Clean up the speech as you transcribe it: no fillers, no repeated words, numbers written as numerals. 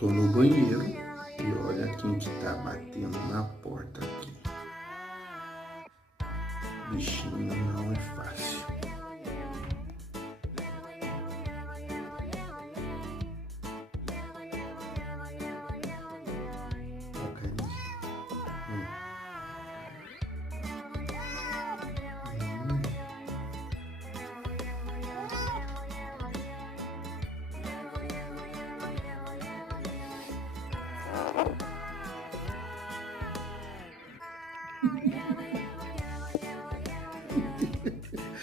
Tô no banheiro e olha quem que tá batendo na porta aqui. Bichinho não é fácil.